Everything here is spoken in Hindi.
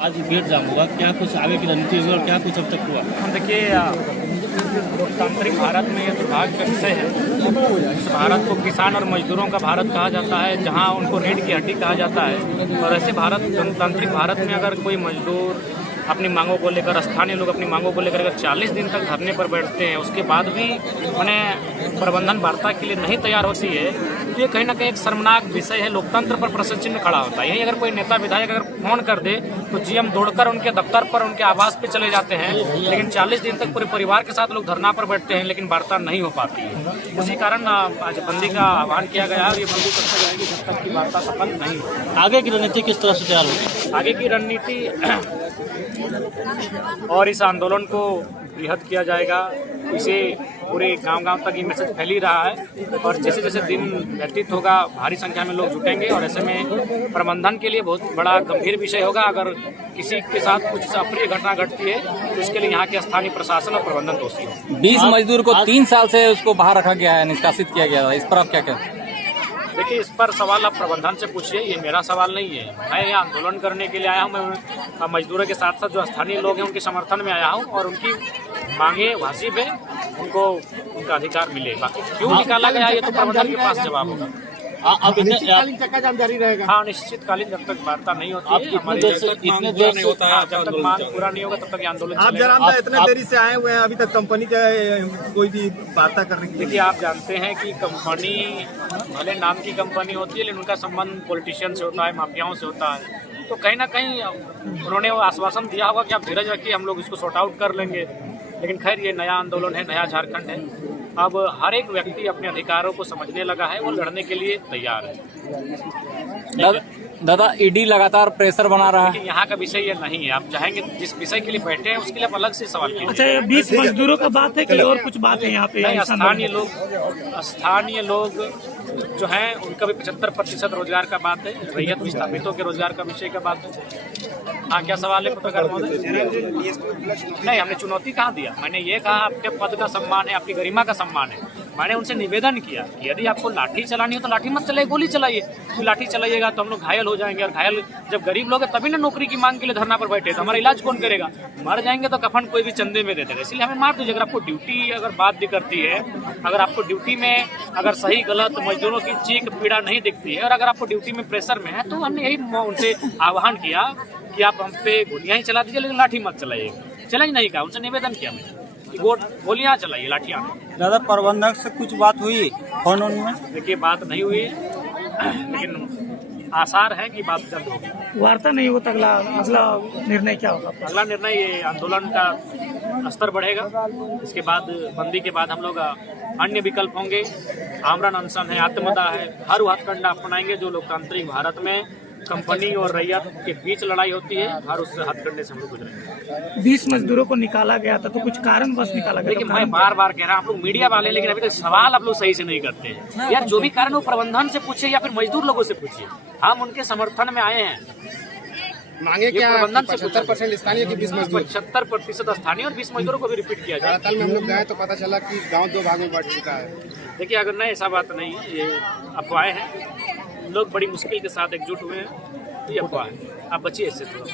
आज गेट जाम होगा, क्या कुछ आगे की रणनीति होगी और क्या कुछ अब तक हुआ? देखिए, लोकतांत्रिक भारत में ये दुर्भाग्य का विषय है। इस भारत को किसान और मजदूरों का भारत कहा जाता है, जहां उनको रीढ़ की हड्डी कहा जाता है। और ऐसे लोकतांत्रिक भारत में अगर कोई मजदूर अपनी मांगों को लेकर, स्थानीय लोग अपनी मांगों को लेकर अगर 40 दिन तक धरने पर बैठते हैं, उसके बाद भी उन्हें प्रबंधन वार्ता के लिए नहीं तैयार होती है, तो ये कहीं ना कहीं एक शर्मनाक विषय है। लोकतंत्र पर प्रश्न चिन्ह खड़ा होता है। यही अगर कोई नेता विधायक अगर फोन कर दे तो जीएम दौड़कर उनके दफ्तर पर, उनके आवास पे चले जाते हैं, लेकिन 40 दिन तक पूरे परिवार के साथ लोग धरना पर बैठते हैं, लेकिन वार्ता नहीं हो पाती है। इसी कारण आज बंदी का आह्वान किया गया है और ये बंदी तब तक रहेगी जब तक की वार्ता सफल नहीं हो। आगे की रणनीति किस तरह से तैयार होगी? आगे की रणनीति और इस आंदोलन को बृहद किया जाएगा। इसे पूरे गांव-गांव तक ये मैसेज फैल ही रहा है और जैसे जैसे दिन व्यतीत होगा भारी संख्या में लोग जुटेंगे और ऐसे में प्रबंधन के लिए बहुत बड़ा गंभीर विषय होगा। अगर किसी के साथ कुछ अप्रिय घटना घटती है तो इसके लिए यहाँ के स्थानीय प्रशासन और प्रबंधन दोषी है। 20 मजदूर को 3 साल से उसको बाहर रखा गया है, निष्कासित किया गया था, इस पर आप क्या कहते हैं? देखिए, इस पर सवाल आप प्रबंधन से पूछिए, ये मेरा सवाल नहीं है। मैं यहाँ आंदोलन करने के लिए आया हूँ। मैं मजदूरों के साथ साथ जो स्थानीय लोग हैं उनके समर्थन में आया हूँ और उनकी मांगे वाजिब है, उनको उनका अधिकार मिले। बाकी क्यों निकाला गया ये तो प्रबंधन के पास जवाब होगा। अब अनिश्चितकालीन चक्का जाम जारी रहेगा। हाँ, अनिश्चितकालीन जब तक वार्ता नहीं होती है, इतने देर से जब तक मांग पूरा नहीं होगा तब तक ये आंदोलन आप चलेगा। जरा इतने देरी से आए हुए हैं, अभी तक कंपनी का कोई भी वार्ता करने की? देखिए, आप जानते हैं कि कंपनी भले नाम की कंपनी होती है, लेकिन उनका संबंध पॉलिटिशियन से होता है, माफियाओं से होता है। तो कहीं ना कहीं उन्होंने वो आश्वासन दिया होगा कि आप धीरज रखिए, हम लोग इसको सॉर्ट आउट कर लेंगे। लेकिन खैर, ये नया आंदोलन है, नया झारखंड है। अब हर एक व्यक्ति अपने अधिकारों को समझने लगा है, वो लड़ने के लिए तैयार है। दादा, ईडी लगातार प्रेशर बना रहा है। लेकिन यहाँ का विषय ये नहीं है। आप चाहेंगे जिस विषय के लिए बैठे हैं उसके लिए आप अलग से सवाल कीजिए। अच्छा, 20 मजदूरों का बात है कि और कुछ बात है यहाँ पे? नहीं, स्थानीय लोग जो हैं उनका भी 75% रोजगार का बात है। रैयत विस्थापितों के रोजगार का विषय का बात है। हाँ, क्या सवाल है पत्रकार महोदय? नहीं, हमने चुनौती कहाँ दिया। मैंने ये कहा आपके पद का सम्मान है, आपकी गरिमा का सम्मान है। मैंने उनसे निवेदन किया कि यदि आपको लाठी चलानी हो तो लाठी मत चलाइए, गोली चलाइए। तो लाठी चलाइएगा तो हम लोग घायल हो जाएंगे, और घायल जब गरीब लोग हैं तभी ना नौकरी की मांग के लिए धरना पर बैठे, तो हमारा इलाज कौन करेगा? मर जाएंगे तो कफन कोई भी चंदे में दे देगा, इसलिए हमें मार दीजिए। अगर आपको ड्यूटी अगर बात भी करती है, अगर आपको ड्यूटी में अगर सही गलत मजदूरों की चीख पीड़ा नहीं दिखती है और अगर आपको ड्यूटी में प्रेशर में है, तो हमने यही उनसे आह्वान किया कि आप हम पे गोलियां ही चला दीजिए, लेकिन लाठी मत चलाइएगा। चैलेंज नहीं कहा, उनसे निवेदन किया मैंने कि गोलियां चलाइए, लाठियां। दादा, प्रबंधक से कुछ बात हुई फोन में? देखिए, बात नहीं हुई, लेकिन आसार है कि बात जल्द होगी। वार्ता नहीं हो तो अगला निर्णय क्या होगा? अगला निर्णय ये आंदोलन का स्तर बढ़ेगा। इसके बाद बंदी के बाद हम लोग अन्य विकल्प होंगे। आमरण अनशन है, आत्मदाह है, हर हथकंडा अपनाएंगे। जो लोकतांत्रिक भारत में कंपनी और रैयत के बीच लड़ाई होती है, हर उस हथकंडे से हम लोग गुजरेंगे। 20 मजदूरों को निकाला गया था, तो कुछ कारण बस निकाला गया? देखिए, मैं बार बार कह रहा हूँ, आप लोग मीडिया वाले, लेकिन अभी तक सवाल आप लोग सही से नहीं करते हैं। यार, जो भी कारण वो प्रबंधन से पूछिए या फिर मजदूर लोगों से पूछिए। हम उनके समर्थन में आए हैं। मांगे क्या? प्रबंधन से 75% स्थानीय की 20 मजदूर? 75% स्थानीय और 20 मजदूरों को भी रिपीट किया जाए। कल में हम लोग गए तो पता चला कि गांव 2 भाग में बढ़ चुका है। देखिए, अगर नहीं, ऐसा बात नहीं है, ये अफवाहें हैं। लोग बड़ी मुश्किल के साथ एकजुट हुए हैं, ये अफवाह है। आप बचिए इससे थोड़ा।